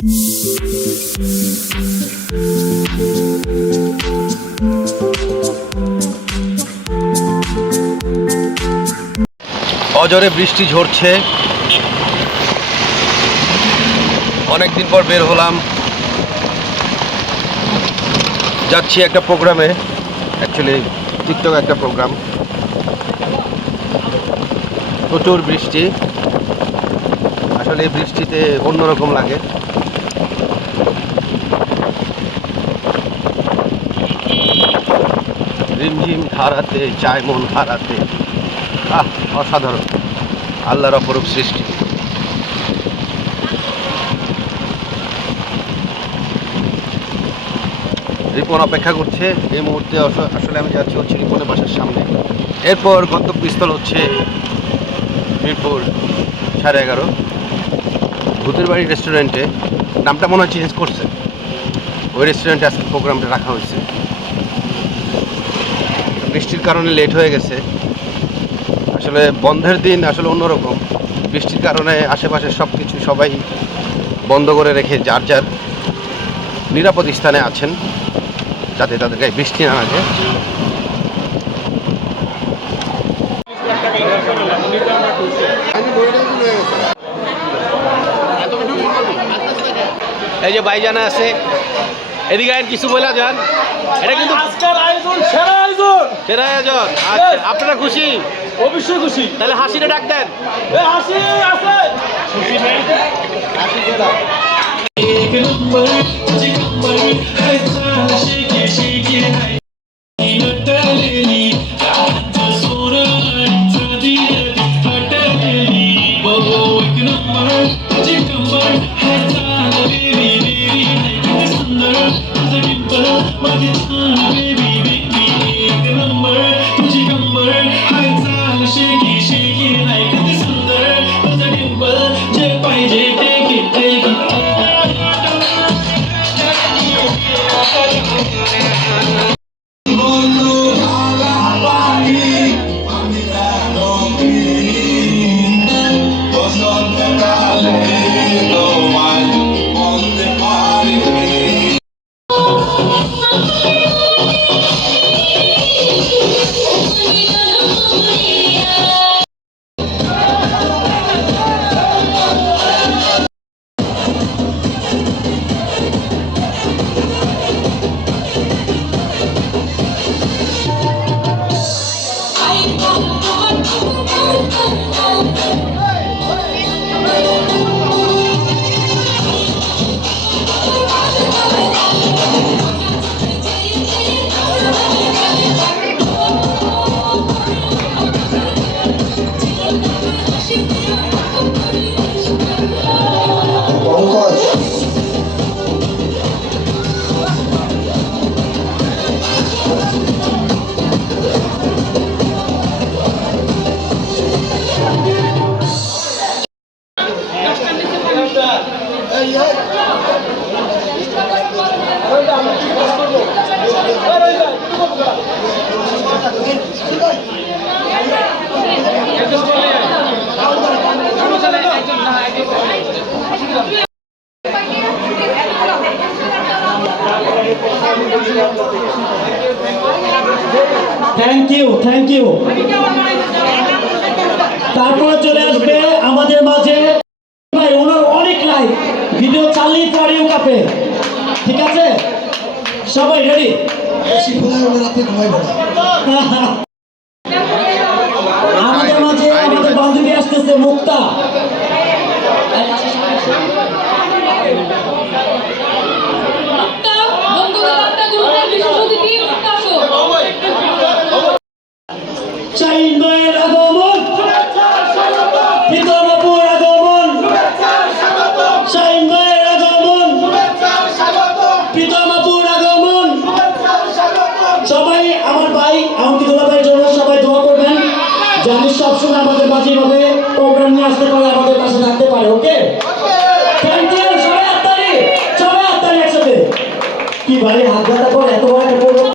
অজরে বৃষ্টি ঝরছে, অনেকদিন পর বের হলাম, যাচ্ছি একটা প্রোগ্রামে, অ্যাকচুয়ালি টিকটক একটা প্রোগ্রাম। প্রচুর বৃষ্টি, আসলে এই বৃষ্টিতে অন্যরকম লাগে। রিমঝিম ধারাতে চায় মন হারাতে, অসাধারণ, আল্লাহর অপরূপ সৃষ্টি। রিপন অপেক্ষা করছে এই মুহূর্তে। আসলে আমি যাচ্ছি হচ্ছে রিপনের বাসার সামনে। এরপর গন্তব্যস্থল হচ্ছে মিরপুর 11:30 ভূতের বাড়ি রেস্টুরেন্টে। নামটা মনে হয় চেঞ্জ করছে। ওই রেস্টুরেন্টে আজকে প্রোগ্রামটা রাখা হয়েছে। বৃষ্টির কারণে লেট হয়ে গেছে। আসলে বন্ধের দিন আসলে অন্যরকম। বৃষ্টির কারণে আশেপাশে সব কিছু সবাই বন্ধ করে রেখে যার যার নিরাপদ স্থানে আছেন, যাতে তাদের গায়ে বৃষ্টি না লাগে। এই যে ভাইজানা আছে, এদিকে আইন কিছু বলা যান। এটা কিন্তু আজকের আয়োজন সেরা আয়োজন, সেরা আয়োজন। আচ্ছা, আপনারা খুশি? অবশ্যই খুশি। তাহলে হাসিটা ডাক দেন। হাসি আছে, খুশি নেই হাসি কেনা। Thank you. তারপর চলে আসবে আমাদের মাঝে ভাই, ওনার অনেক লাইক ভিডিও চালিয়ে পরেও কাপে। ঠিক আছে, সবাই রেডি? আমাদের মাঝে আমাদের বান্ধবী আসতেছে মুক্তা। সবাই আমার ভাই এমনকি দুলা ভাইয়ের জন্য সবাই দোয়া করবেন, জানি সবসময় আমাদের মাঝে ভাবে প্রোগ্রাম নিয়ে আসতে পারে, আমাদের পাশে থাকতে পারে। ওকে, থ্যাংক ইউ। সবাই হাততালি একসাথে। কি ভাই হাত ব্যথা করে এত বড় একটা প্রোগ্রাম।